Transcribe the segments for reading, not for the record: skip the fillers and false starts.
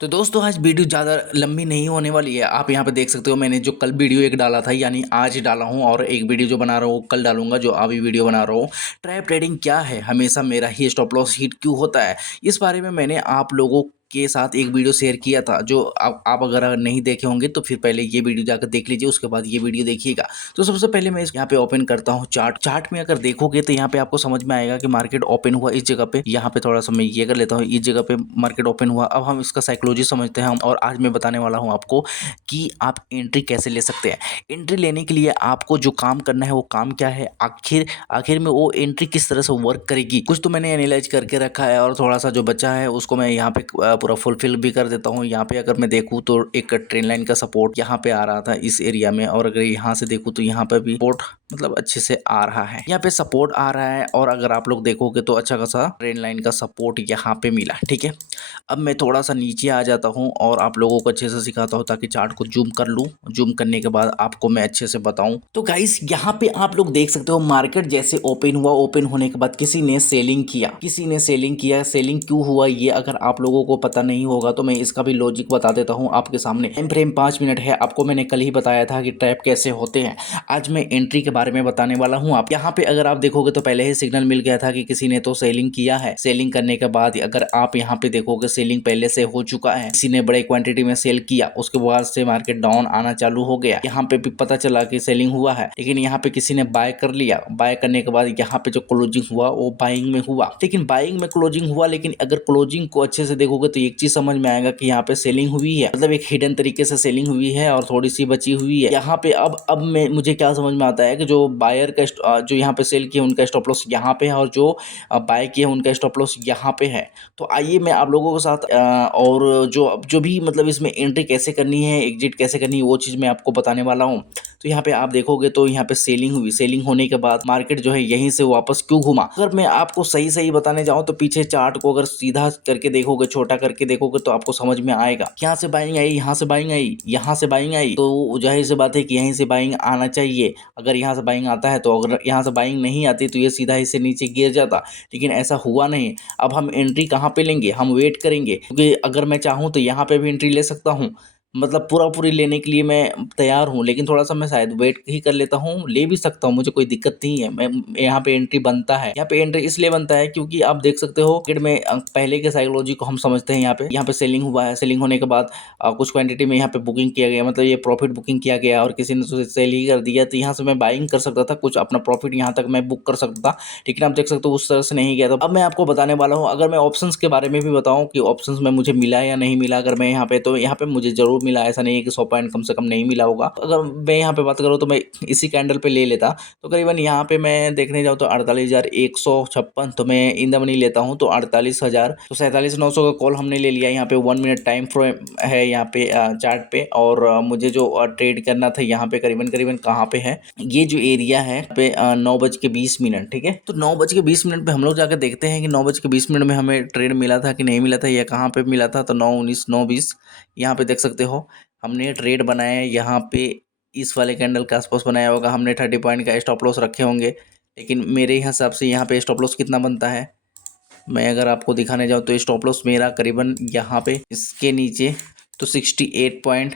तो दोस्तों आज वीडियो ज़्यादा लंबी नहीं होने वाली है। आप यहाँ पे देख सकते हो मैंने जो कल वीडियो एक डाला था यानी आज डाला हूँ और एक वीडियो जो बना रहा हूँ कल डालूंगा जो अभी वीडियो बना रहा हूँ। ट्रैप ट्रेडिंग क्या है, हमेशा मेरा ही स्टॉप लॉस हिट क्यों होता है, इस बारे में मैंने आप लोगों के साथ एक वीडियो शेयर किया था। जो आप अगर नहीं देखे होंगे तो फिर पहले ये वीडियो जाकर देख लीजिए, उसके बाद ये वीडियो देखिएगा। तो सबसे पहले मैं यहाँ पे ओपन करता हूँ चार्ट में अगर देखोगे तो यहाँ पे आपको समझ में आएगा कि मार्केट ओपन हुआ इस जगह पे। यहाँ पे थोड़ा सा मैं ये कर लेता हूँ, इस जगह पे मार्केट ओपन हुआ। अब हम इसका साइकोलॉजी समझते हैं और आज मैं बताने वाला हूँ आपको कि आप एंट्री कैसे ले सकते हैं। एंट्री लेने के लिए आपको जो काम करना है वो काम क्या है, आखिर आखिर में वो एंट्री किस तरह से वर्क करेगी, कुछ तो मैंने एनालाइज करके रखा है और थोड़ा सा जो बचा है उसको मैं यहाँ पे पूरा फुलफिल भी कर देता हूँ। यहाँ पे अगर मैं देखूँ तो एक ट्रेन लाइन का सपोर्ट यहाँ पे आ रहा था इस एरिया में, और अगर यहाँ से देखूँ तो यहाँ पे भी सपोर्ट मतलब अच्छे से आ रहा है, यहाँ पे सपोर्ट आ रहा है। और अगर आप लोग देखोगे तो अच्छा खासा ट्रेन लाइन का सपोर्ट यहाँ पे मिला। ठीक है, अब मैं थोड़ा सा नीचे आ जाता हूँ और आप लोगों को अच्छे से सिखाता हूँ ताकि चार्ट को जूम कर लूँ। जूम करने के बाद आपको मैं अच्छे से बताऊँ। तो गाइस यहाँ पे आप लोग देख सकते हो मार्केट जैसे ओपन हुआ, ओपन होने के बाद किसी ने सेलिंग किया, सेलिंग क्यों हुआ ये अगर आप लोगों को पता नहीं होगा तो मैं इसका भी लॉजिक बता देता हूँ आपके सामने। टाइम फ्रेम 5 मिनट है, आपको मैंने कल ही बताया था कि ट्रैप कैसे होते हैं। आज मैं एंट्री के बारे में बताने वाला हूँ। आप यहाँ पे अगर आप देखोगे तो पहले ही सिग्नल मिल गया था कि किसी ने तो सेलिंग किया है। सेलिंग करने के बाद अगर आप यहाँ पे देखोगे सेलिंग पहले से हो चुका है, किसी ने बड़े क्वांटिटी में सेल किया, उसके बाद से मार्केट डाउन आना चालू हो गया। यहाँ पे भी पता चला कि सेलिंग हुआ है, लेकिन यहाँ पे किसी ने बाय कर लिया। बाय करने के बाद यहाँ पे जो क्लोजिंग हुआ वो बाइंग में हुआ, लेकिन बाइंग में क्लोजिंग हुआ। लेकिन अगर क्लोजिंग को अच्छे से देखोगे तो एक चीज समझ में आएगा कि यहाँ पे सेलिंग हुई है, मतलब एक हिडन तरीके से सेलिंग हुई है और थोड़ी सी बची हुई है यहाँ पे। अब मैं मुझे क्या समझ में आता है कि जो बायर का जो यहाँ पे सेल किया उनका स्टॉप लॉस यहाँ पे है और जो बाय किया उनका स्टॉप लॉस यहाँ पे है। तो आइए मैं आप लोगों के साथ और जो भी मतलब इसमें एंट्री कैसे करनी है, एग्जिट कैसे करनी है, वो चीज़ मैं आपको बताने वाला हूँ। तो यहाँ पे आप देखोगे तो यहाँ पे सेलिंग हुई, सेलिंग होने के बाद मार्केट जो है यहीं से वापस क्यों घुमा। अगर मैं आपको सही सही बताने जाऊँ तो पीछे चार्ट को अगर सीधा करके देखोगे, छोटा करके देखोगे तो आपको समझ में आएगा। यहाँ से बाइंग आई, यहाँ से बाइंग आई, यहाँ से बाइंग आई, तो जाहिर सी बात है कि यहीं से बाइंग आना चाहिए। अगर यहाँ से बाइंग आता है तो, अगर यहाँ से बाइंग नहीं आती तो ये सीधा ही से नीचे गिर जाता, लेकिन ऐसा हुआ नहीं। अब हम एंट्री कहाँ पे लेंगे, हम वेट करेंगे, क्योंकि अगर मैं चाहूँ तो यहाँ पे भी एंट्री ले सकता हूँ, मतलब पूरा पूरी लेने के लिए मैं तैयार हूँ। लेकिन थोड़ा सा मैं शायद वेट ही कर लेता हूँ, ले भी सकता हूँ, मुझे कोई दिक्कत नहीं है। मैं यहाँ पे एंट्री बनता है, यहाँ पे एंट्री इसलिए बनता है क्योंकि आप देख सकते हो मार्केट में पहले के साइकोलॉजी को हम समझते हैं। यहाँ पे सेलिंग हुआ है, सेलिंग होने के बाद कुछ क्वांटिटी में यहाँ पे बुकिंग किया गया, मतलब ये प्रॉफिट बुकिंग किया गया और किसी ने तो सेल ही कर दिया। तो यहाँ से मैं बाइंग कर सकता था, कुछ अपना प्रॉफिट यहाँ तक मैं बुक कर सकता था, लेकिन आप देख सकते हो उस तरह से नहीं गया। तो अब मैं आपको बताने वाला हूँ, अगर मैं ऑप्शंस के बारे में भी बताऊँ कि ऑप्शंस में मुझे मिला या नहीं मिला। अगर मैं यहाँ पे, तो यहाँ पे मुझे जरूर मिला, ऐसा नहीं है कि 100 पॉइंट कम से कम नहीं मिला होगा। अगर मैं यहाँ पे बात करूँ तो मैं इसी कैंडल पे ले लेता तो करीबन यहाँ पे मैं देखने जाऊँ तो 48,156, तो मैं इन द मनी लेता हूँ तो 48,000, तो 47,900 का कॉल हमने ले लिया। यहाँ पे 1 मिनट टाइम फ्रेम है यहाँ पे चार्ट पे, और मुझे जो ट्रेड करना था यहाँ पे करीबन करीबन कहाँ पे है, ये जो एरिया है पे 9:20 ठीक है। तो 9:20 पे हम लोग जाकर देखते हैं कि 9:20 में हमें ट्रेड मिला था कि नहीं मिला था, या कहाँ पे मिला था। तो 9:19, 9:20 यहाँ पे देख सकते हो हमने ट्रेड बनाया है। यहाँ पे इस वाले कैंडल के आसपास बनाया होगा हमने, 30 पॉइंट का स्टॉप लॉस रखे होंगे। लेकिन मेरे हिसाब से यहाँ पे स्टॉप लॉस कितना बनता है, मैं अगर आपको दिखाने जाऊँ तो स्टॉप लॉस मेरा करीबन यहाँ पे इसके नीचे तो 68 पॉइंट।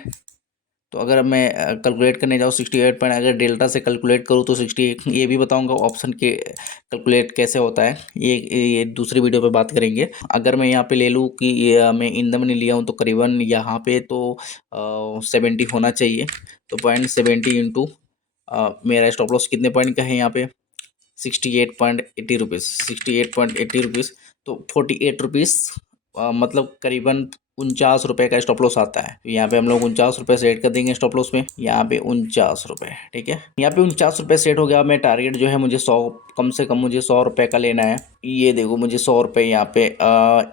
तो अगर मैं कैलकुलेट करने जाऊँ 68 पॉइंट, अगर डेल्टा से कैलकुलेट करूँ तो 60, ये भी बताऊंगा ऑप्शन के कैलकुलेट कैसे होता है, ये दूसरी वीडियो पे बात करेंगे। अगर मैं यहाँ पे ले लूँ कि मैं इन द मनी लिया हूँ तो करीबन यहाँ पे तो 70 होना चाहिए। तो 0.70 इंटू मेरा स्टॉप लॉस कितने पॉइंट का है यहाँ पे, 68.80 रुपीज़, 68.80 रुपीज़, तो 48 रुपीज़, मतलब करीबन 49 रुपये का स्टॉप लॉस आता है। तो यहाँ पे हम लोग 49 रुपये सेट कर देंगे स्टॉप लॉस में, यहाँ पे 49 रुपये। ठीक है, यहाँ पे 49 रुपये सेट हो गया। मैं टारगेट जो है मुझे 100, कम से कम मुझे 100 रुपये का लेना है। ये देखो मुझे 100 रुपये यहाँ पे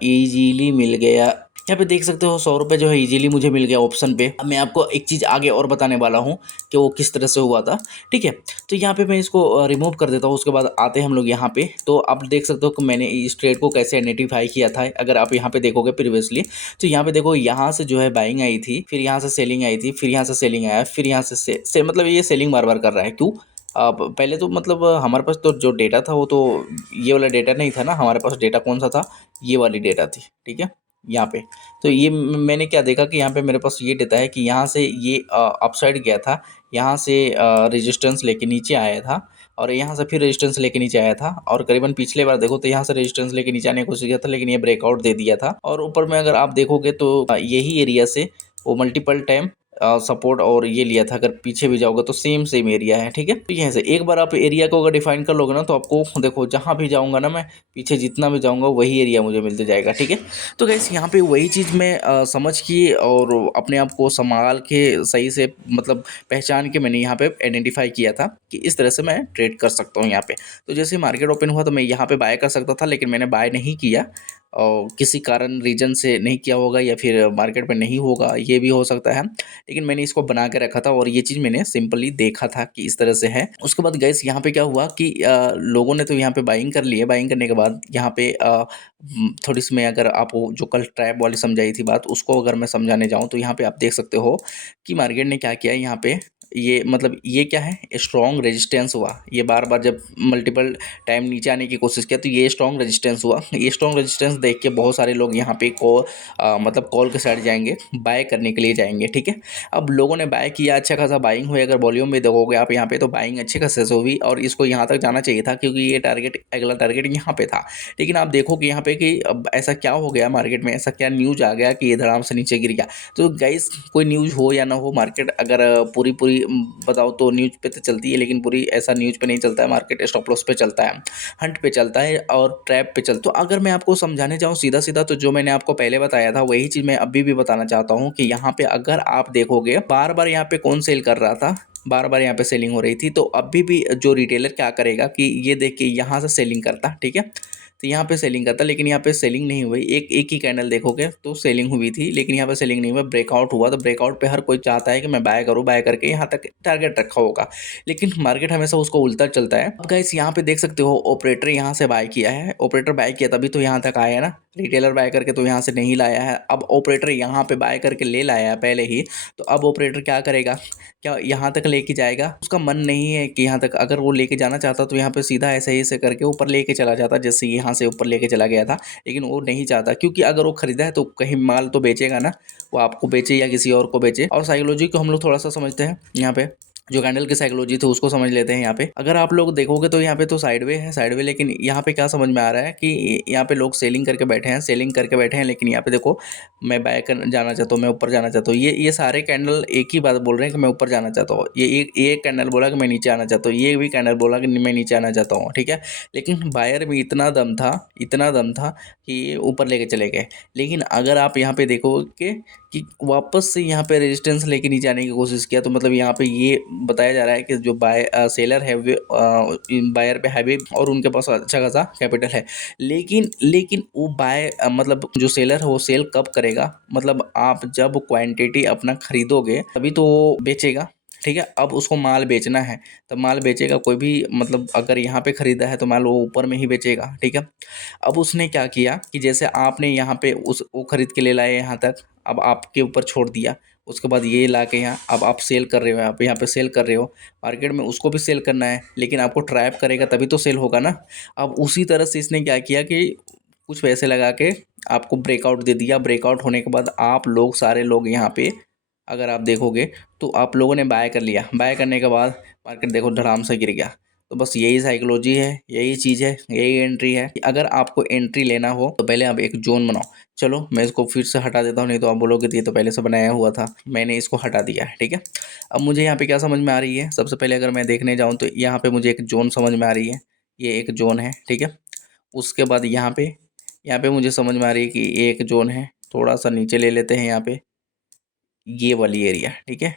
इजीली मिल गया। यहाँ पे देख सकते हो 100 रुपये जो है इजीली मुझे मिल गया ऑप्शन पे। अब मैं आपको एक चीज़ आगे और बताने वाला हूँ कि वो किस तरह से हुआ था। ठीक है, तो यहाँ पे मैं इसको रिमूव कर देता हूँ, उसके बाद आते हैं हम लोग यहाँ पे। तो आप देख सकते हो कि मैंने इस ट्रेड को कैसे आइडेंटिफाई किया था। अगर आप यहाँ पे देखोगे प्रीवियसली, तो यहाँ पे देखो यहाँ से जो है बाइंग आई थी, फिर यहाँ से सेलिंग आई थी, फिर यहाँ से सेलिंग आया, फिर यहाँ से मतलब ये सेलिंग बार बार कर रहा है। क्यों? अब पहले तो मतलब हमारे पास तो जो डेटा था वो तो ये वाला डेटा नहीं था ना, हमारे पास डेटा कौन सा था, ये वाली डेटा थी। ठीक है, यहाँ पे। तो ये मैंने क्या देखा कि यहाँ पे मेरे पास ये डेटा है कि यहाँ से ये अपसाइड गया था, यहाँ से रेजिस्टेंस लेके नीचे आया था और यहाँ से फिर रेजिस्टेंस लेके नीचे आया था और करीबन पिछले बार देखो तो यहाँ से रेजिस्टेंस लेके नीचे आने की कोशिश किया था, लेकिन ये ब्रेकआउट दे दिया था। और ऊपर में अगर आप देखोगे तो यही एरिया से वो मल्टीपल टाइम सपोर्ट और ये लिया था। अगर पीछे भी जाओगे तो सेम सेम एरिया है, ठीक है। तो यहाँ से एक बार आप एरिया को अगर डिफाइन कर लोगे ना तो आपको देखो जहाँ भी जाऊँगा ना मैं, पीछे जितना भी जाऊँगा वही एरिया मुझे मिलते जाएगा, ठीक है। तो गैस यहाँ पे वही चीज़ मैं समझ के और अपने आप को संभाल के सही से मतलब पहचान के मैंने यहाँ पे आइडेंटिफाई किया था कि इस तरह से मैं ट्रेड कर सकता हूँ यहाँ पे। तो जैसे मार्केट ओपन हुआ तो मैं यहाँ पे बाय कर सकता था, लेकिन मैंने बाय नहीं किया और किसी कारण रीजन से नहीं किया होगा या फिर मार्केट में नहीं होगा, ये भी हो सकता है। लेकिन मैंने इसको बना के रखा था और ये चीज़ मैंने सिंपली देखा था कि इस तरह से है। उसके बाद गैस यहाँ पे क्या हुआ कि लोगों ने तो यहाँ पे बाइंग कर ली है। बाइंग करने के बाद यहाँ पे थोड़ी सी मैं अगर आपको जो कल ट्रैप वाली समझाई थी बात, उसको अगर मैं समझाने जाऊँ तो यहाँ पे आप देख सकते हो कि मार्केट ने क्या किया है यहाँ पे। ये मतलब ये क्या है, स्ट्रॉन्ग रेजिस्टेंस हुआ। ये बार बार जब मल्टीपल टाइम नीचे आने की कोशिश किया तो ये स्ट्रॉन्ग रेजिस्टेंस हुआ। ये स्ट्रॉन्ग रेजिस्टेंस देख के बहुत सारे लोग यहाँ पे मतलब कॉल के साइड जाएंगे, बाय करने के लिए जाएंगे, ठीक है। अब लोगों ने बाय किया, अच्छा खासा बाइंग हुई। अगर वॉल्यूम में देखोगे आप यहाँ पे तो बाइंग अच्छे खासे से हुई और इसको यहाँ तक जाना चाहिए था क्योंकि ये टारगेट अगला टारगेट यहाँ पे था। लेकिन आप देखो कि यहाँ पे कि अब ऐसा क्या हो गया मार्केट में, ऐसा क्या न्यूज़ आ गया कि ये धड़ाम से नीचे गिर गया। तो गाइस कोई न्यूज़ हो या ना हो, मार्केट अगर पूरी पूरी बताओ तो न्यूज़ पे तो चलती है, लेकिन पूरी ऐसा न्यूज़ पे नहीं चलता है। मार्केट स्टॉप लॉस पे चलता है, हंट पे चलता है और ट्रैप पे चलता है। तो अगर मैं आपको समझाने जाऊँ सीधा सीधा तो जो मैंने आपको पहले बताया था वही चीज़ मैं अभी भी बताना चाहता हूँ कि यहाँ पे अगर आप देखोगे बार बार यहाँ पे कौन सेल कर रहा था, बार बार यहाँ पे सेलिंग हो रही थी। तो अभी भी जो रिटेलर क्या करेगा कि ये देख के यहाँ से सेलिंग करता, ठीक है। तो यहाँ पे सेलिंग करता, लेकिन यहाँ पे सेलिंग नहीं हुई। एक एक ही कैंडल देखोगे तो सेलिंग हुई थी, लेकिन यहाँ पे सेलिंग नहीं हुआ, ब्रेकआउट हुआ। तो ब्रेकआउट पे हर कोई चाहता है कि मैं बाय करूँ, बाय करके यहाँ तक टारगेट रखा होगा, लेकिन मार्केट हमेशा उसको उल्टा चलता है। अब गाइस यहाँ पे देख सकते हो ऑपरेटर यहाँ से बाय किया है, ऑपरेटर बाय किया तभी तो यहाँ तक आया है ना। रिटेलर बाय करके तो यहाँ से नहीं लाया है। अब ऑपरेटर यहाँ पे बाय करके ले लाया है पहले ही, तो अब ऑपरेटर क्या करेगा, क्या यहाँ तक लेके जाएगा? उसका मन नहीं है कि यहाँ तक, अगर वो लेके जाना चाहता तो यहाँ पे सीधा ऐसे ही ऐसे करके ऊपर लेके चला जाता, जैसे यहाँ से ऊपर लेके चला गया था। लेकिन वो नहीं चाहता, क्योंकि अगर वो खरीदा है तो कहीं माल तो बेचेगा ना, वो आपको बेचे या किसी और को बेचे। और साइकोलॉजी को हम लोग थोड़ा सा समझते हैं यहाँ पे, जो कैंडल की साइकोलॉजी थी उसको समझ लेते हैं यहाँ पे। अगर आप लोग देखोगे तो यहाँ पे तो साइडवे है, साइडवे। लेकिन यहाँ पे क्या समझ में आ रहा है कि यहाँ पे लोग सेलिंग करके बैठे हैं, सेलिंग करके बैठे हैं। लेकिन यहाँ पे देखो मैं बाय कर जाना चाहता हूँ, मैं ऊपर जाना चाहता हूँ। ये सारे कैंडल एक ही बात बोल रहे हैं कि मैं ऊपर जाना चाहता हूँ। ये एक कैंडल बोला कि मैं नीचे आना चाहता हूँ, ये भी कैंडल बोला कि मैं नीचे आना चाहता हूँ, ठीक है। लेकिन बायर में इतना दम था, इतना दम था कि ये ऊपर लेके चले गए। लेकिन अगर आप यहाँ पे देखोगे कि वापस से यहाँ पे रेजिस्टेंस लेके नीचे आने की कोशिश किया, तो मतलब यहाँ पे ये बताया जा रहा है कि जो सेलर है वे बायर पे हैवी और उनके पास अच्छा खासा कैपिटल है। लेकिन लेकिन वो मतलब जो सेलर है वो सेल कब करेगा, मतलब आप जब क्वांटिटी अपना खरीदोगे तभी तो वो बेचेगा, ठीक है। अब उसको माल बेचना है तो माल बेचेगा कोई भी, मतलब अगर यहाँ पे खरीदा है तो माल वो ऊपर में ही बेचेगा, ठीक है। अब उसने क्या किया कि जैसे आपने यहाँ पे वो खरीद के ले लाए यहाँ तक, अब आपके ऊपर छोड़ दिया। उसके बाद ये ला के यहाँ अब आप सेल कर रहे हो, आप यहाँ पे सेल कर रहे हो मार्केट में, उसको भी सेल करना है, लेकिन आपको ट्रैप करेगा तभी तो सेल होगा ना। अब उसी तरह से इसने क्या किया कि कुछ पैसे लगा के आपको ब्रेकआउट दे दिया। ब्रेकआउट होने के बाद आप लोग सारे लोग यहाँ पे अगर आप देखोगे तो आप लोगों ने बाय कर लिया। बाय करने के बाद मार्केट देखो धड़ाम से गिर गया। तो बस यही साइकोलॉजी है, यही चीज़ है, यही एंट्री है कि अगर आपको एंट्री लेना हो तो पहले आप एक जोन बनाओ। चलो मैं इसको फिर से हटा देता हूँ, नहीं तो आप बोलोगे ये तो पहले से बनाया हुआ था। मैंने इसको हटा दिया है, ठीक है। अब मुझे यहाँ पे क्या समझ में आ रही है, सबसे पहले अगर मैं देखने जाऊँ तो यहाँ पे मुझे एक जोन समझ में आ रही है, ये एक जोन है, ठीक है। उसके बाद यहाँ पे मुझे समझ में आ रही है कि ये एक जोन है। थोड़ा सा नीचे ले लेते हैं यहाँ पे ये वाली एरिया, ठीक है।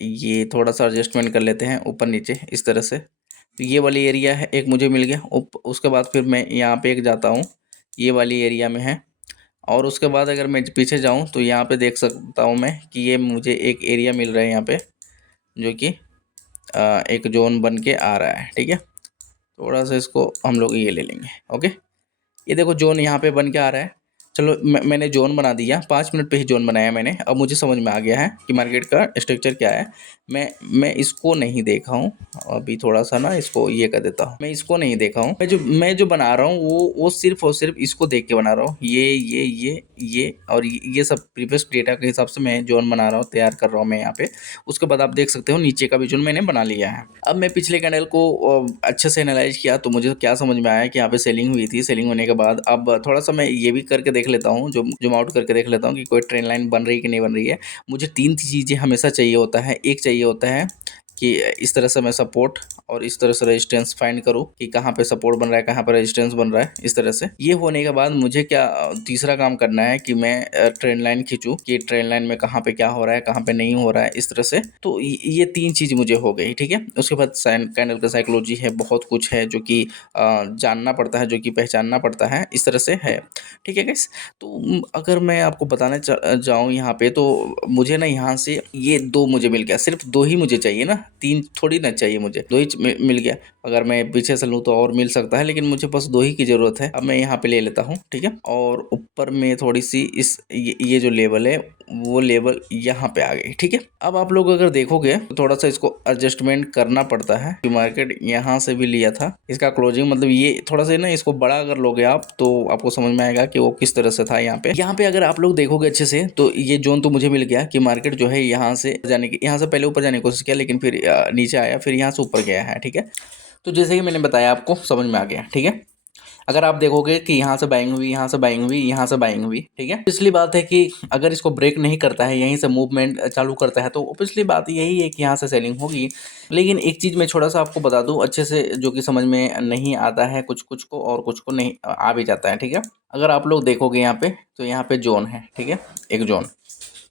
ये थोड़ा सा एडजस्टमेंट कर लेते हैं ऊपर नीचे इस तरह से। तो ये वाली एरिया है एक मुझे मिल गया। उसके बाद फिर मैं यहाँ पे एक जाता हूँ, ये वाली एरिया में है। और उसके बाद अगर मैं पीछे जाऊँ तो यहाँ पे देख सकता हूँ मैं कि ये मुझे एक एरिया मिल रहा है यहाँ पे, जो कि एक जोन बन के आ रहा है, ठीक है। थोड़ा सा इसको हम लोग ये ले लेंगे, ओके। ये देखो जोन यहाँ पे बन के आ रहा है। चलो मैंने जोन बना दिया, 5 मिनट पे ही जोन बनाया मैंने। अब मुझे समझ में आ गया है कि मार्केट का स्ट्रक्चर क्या है। मैं इसको नहीं देखा हूँ, अभी थोड़ा सा ना इसको ये कर देता हूँ। मैं इसको नहीं देखा हूँ, मैं जो बना रहा हूँ वो सिर्फ और सिर्फ इसको देख के बना रहा हूँ। ये और ये सब प्रीवियस डेटा के हिसाब से मैं जोन बना रहा हूँ, तैयार कर रहा हूँ मैं यहाँ पे। उसके बाद आप देख सकते हो नीचे का भी जोन मैंने बना लिया है। अब मैं पिछले कैंडल को अच्छे से एनालाइज किया तो मुझे क्या समझ में आया कि यहाँ पे सेलिंग हुई थी। सेलिंग होने के बाद अब थोड़ा सा मैं ये भी करके देख लेता हूँ, जूम आउट करके देख लेता हूँ कि कोई ट्रेंड लाइन बन रही है कि नहीं बन रही है। मुझे 3 चीज़ें हमेशा चाहिए होता है। एक चाहिए होता है कि इस तरह से मैं सपोर्ट और इस तरह से रेजिस्टेंस फाइंड करूँ कि कहाँ पे सपोर्ट बन रहा है, कहाँ पे रेजिस्टेंस बन रहा है, इस तरह से। ये होने के बाद मुझे क्या तीसरा काम करना है कि मैं ट्रेंड लाइन खींचूँ कि ट्रेंड लाइन में कहाँ पे क्या हो रहा है, कहाँ पे नहीं हो रहा है, इस तरह से। तो ये 3 चीज़ मुझे हो गई, ठीक है। उसके बाद कैंडल का साइकोलॉजी है, बहुत कुछ है जो कि जानना पड़ता है, जो कि पहचानना पड़ता है, इस तरह से है, ठीक है गाइस। तो अगर मैं आपको बताने जाऊँ यहाँ पे तो मुझे ना यहाँ से ये 2 मुझे मिल गया, सिर्फ 2 ही मुझे चाहिए ना, 3 थोड़ी ना चाहिए मुझे, 2 ही मिल गया। अगर मैं पीछे से लूँ तो और मिल सकता है, लेकिन मुझे बस 2 ही की ज़रूरत है। अब मैं यहाँ पे ले लेता हूँ, ठीक है। और ऊपर में थोड़ी सी ये जो लेवल है वो लेवल यहाँ पे आ गई, ठीक है। अब आप लोग अगर देखोगे तो थोड़ा सा इसको एडजस्टमेंट करना पड़ता है कि मार्केट यहाँ से भी लिया था, इसका क्लोजिंग मतलब ये थोड़ा सा ना इसको बड़ा अगर लोगे आप तो आपको समझ में आएगा कि वो किस तरह से था। यहाँ पे अगर आप लोग देखोगे अच्छे से तो ये जोन तो मुझे मिल गया कि मार्केट जो है यहाँ से यहाँ से पहले ऊपर जाने की कोशिश किया, लेकिन फिर नीचे आया, फिर यहाँ से ऊपर गया है, ठीक है। तो जैसे कि मैंने बताया आपको समझ में आ गया, ठीक है। अगर आप देखोगे कि यहाँ से बाइंग हुई, यहाँ से बाइंग हुई, यहाँ से बाइंग हुई, ठीक है। पिछली बात है कि अगर इसको ब्रेक नहीं करता है, यहीं से मूवमेंट चालू करता है, तो पिछली बात यही है कि यहाँ से सेलिंग होगी। लेकिन एक चीज़ मैं छोटा सा आपको बता दूँ अच्छे से, जो कि समझ में नहीं आता है कुछ कुछ को, और कुछ को नहीं आ भी जाता है, ठीक है। अगर आप लोग देखोगे यहाँ पे तो यहाँ पे जोन है, ठीक है। एक जोन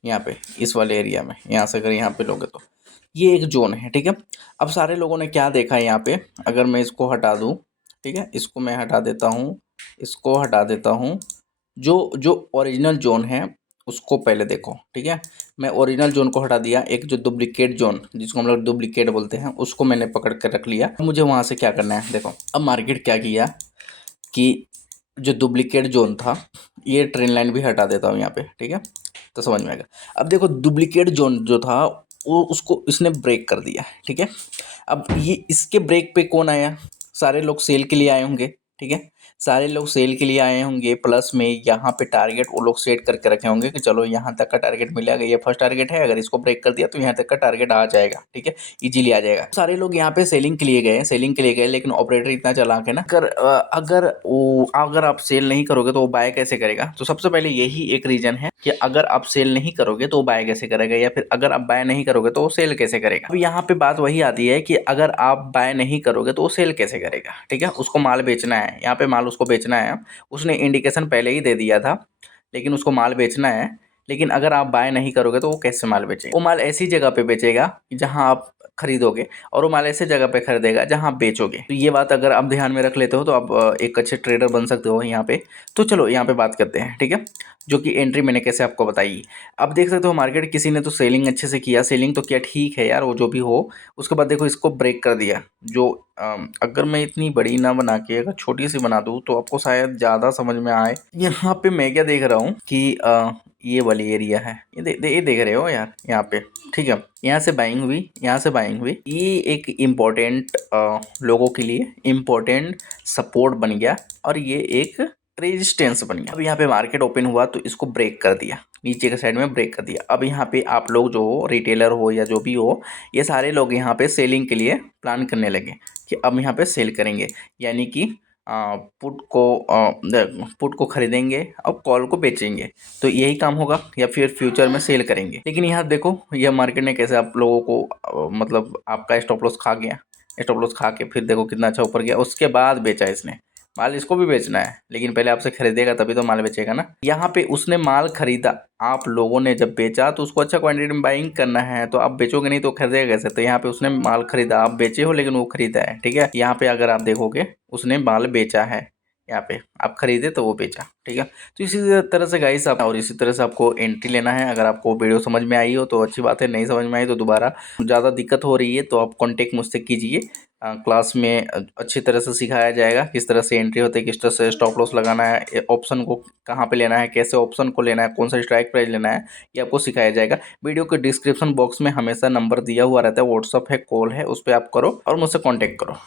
यहाँ पे इस वाले एरिया में, यहाँ से अगर यहाँ पे लोगे तो ये एक जोन है, ठीक है। अब सारे लोगों ने क्या देखा है यहाँ पे, अगर मैं इसको हटा दूँ, ठीक है, इसको मैं हटा देता हूँ, इसको हटा देता हूँ। जो जो ओरिजिनल जोन है उसको पहले देखो, ठीक है। मैं ओरिजिनल जोन को हटा दिया, एक जो डुप्लीकेट जोन जिसको हम लोग डुप्लीकेट बोलते हैं उसको मैंने पकड़ कर रख लिया। अब मुझे वहाँ से क्या करना है, देखो अब मार्केट क्या किया कि जो डुप्लीकेट जोन था, ये ट्रेंड लाइन भी हटा देता हूँ यहाँ पे, ठीक है, तो समझ में आएगा। अब देखो डुप्लीकेट जोन जो था वो उसको इसने ब्रेक कर दिया, ठीक है। अब ये इसके ब्रेक पे कौन आया, सारे लोग सेल के लिए आए होंगे, ठीक है। सारे लोग सेल के लिए आए होंगे, प्लस में यहाँ पे टारगेट वो लोग सेट करके रखे होंगे कि चलो यहाँ तक का टारगेट मिलेगा, ये फर्स्ट टारगेट है, अगर इसको ब्रेक कर दिया तो यहाँ तक का टारगेट आ जाएगा, ठीक है, इजीली आ जाएगा। सारे लोग यहाँ पे सेलिंग के लिए गए, सेलिंग के लिए गए, लेकिन ऑपरेटर इतना चालाक है ना, अगर आप सेल नहीं करोगे तो वो बाय कैसे करेगा। तो सबसे पहले यही एक रीजन है कि अगर आप सेल नहीं करोगे तो वो बाय कैसे करेगा, या फिर अगर आप बाय नहीं करोगे तो वो सेल कैसे करेगा। अब यहाँ पे बात वही आती है कि अगर आप बाय नहीं करोगे तो वो सेल कैसे करेगा, ठीक है। उसको माल बेचना है, यहाँ पे माल उसको बेचना है, उसने इंडिकेशन पहले ही दे दिया था, लेकिन उसको माल बेचना है। लेकिन अगर आप बाय नहीं करोगे तो वो कैसे माल बेचेगा, वो माल ऐसी जगह पे बेचेगा जहाँ आप खरीदोगे, और वो माल ऐसे जगह पे खरीदेगा जहाँ आप बेचोगे। तो ये बात अगर आप ध्यान में रख लेते हो तो आप एक अच्छे ट्रेडर बन सकते हो यहाँ पे। तो चलो यहाँ पे बात करते हैं, ठीक है, जो कि एंट्री मैंने कैसे आपको बताई। अब देख सकते हो मार्केट किसी ने तो सेलिंग अच्छे से किया, सेलिंग तो किया, ठीक है यार, वो जो भी हो। उसके बाद देखो इसको ब्रेक कर दिया, जो अगर मैं इतनी बड़ी ना बना के अगर छोटी सी बना दूँ तो आपको शायद ज़्यादा समझ में आए। यहाँ पे मैं क्या देख रहा हूँ कि ये वाली एरिया है, ये देख रहे हो यार यहाँ पे, ठीक है। यहाँ से बाइंग हुई, यहाँ से बाइंग हुई, ये एक इम्पोर्टेंट लोगों के लिए इम्पोर्टेंट सपोर्ट बन गया, और ये एक रेजिस्टेंस बन गया। अब यहाँ पे मार्केट ओपन हुआ तो इसको ब्रेक कर दिया, नीचे के साइड में ब्रेक कर दिया। अब यहाँ पे आप लोग जो रिटेलर हो या जो भी हो, ये सारे लोग यहाँ पे सेलिंग के लिए प्लान करने लगे कि अब यहाँ पे सेल करेंगे, यानी कि पुट को खरीदेंगे और कॉल को बेचेंगे। तो यही काम होगा, या फिर फ्यूचर में सेल करेंगे। लेकिन यहाँ देखो यह मार्केट ने कैसे आप लोगों को मतलब आपका स्टॉप लॉस खा गया, स्टॉप लॉस खा के फिर देखो कितना अच्छा ऊपर गया, उसके बाद बेचा इसने माल। इसको भी बेचना है, लेकिन पहले आपसे खरीदेगा तभी तो माल बेचेगा ना। यहाँ पे उसने माल खरीदा, आप लोगों ने जब बेचा तो उसको अच्छा क्वांटिटी में बाइंग करना है, तो आप बेचोगे नहीं तो खरीदेगा कैसे। तो यहाँ पे उसने माल खरीदा, आप बेचे हो लेकिन वो खरीदा है, ठीक है। यहाँ पे अगर आप देखोगे उसने माल बेचा है, यहाँ पे आप खरीदे तो वो बेचा, ठीक है। तो इसी तरह से गाइस आप, और इसी तरह से आपको एंट्री लेना है। अगर आपको वीडियो समझ में आई हो तो अच्छी बात है, नहीं समझ में आई तो दोबारा, ज़्यादा दिक्कत हो रही है तो आप कांटेक्ट मुझसे कीजिए। क्लास में अच्छी तरह से सिखाया जाएगा किस तरह से एंट्री होती है, किस तरह से स्टॉप लॉस लगाना है, ऑप्शन को कहाँ पे लेना है, कैसे ऑप्शन को लेना है, कौन सा स्ट्राइक प्राइस लेना है, ये आपको सिखाया जाएगा। वीडियो के डिस्क्रिप्शन बॉक्स में हमेशा नंबर दिया हुआ रहता है, व्हाट्सअप है, कॉल है, उस पर आप करो और मुझसे कॉन्टेक्ट करो।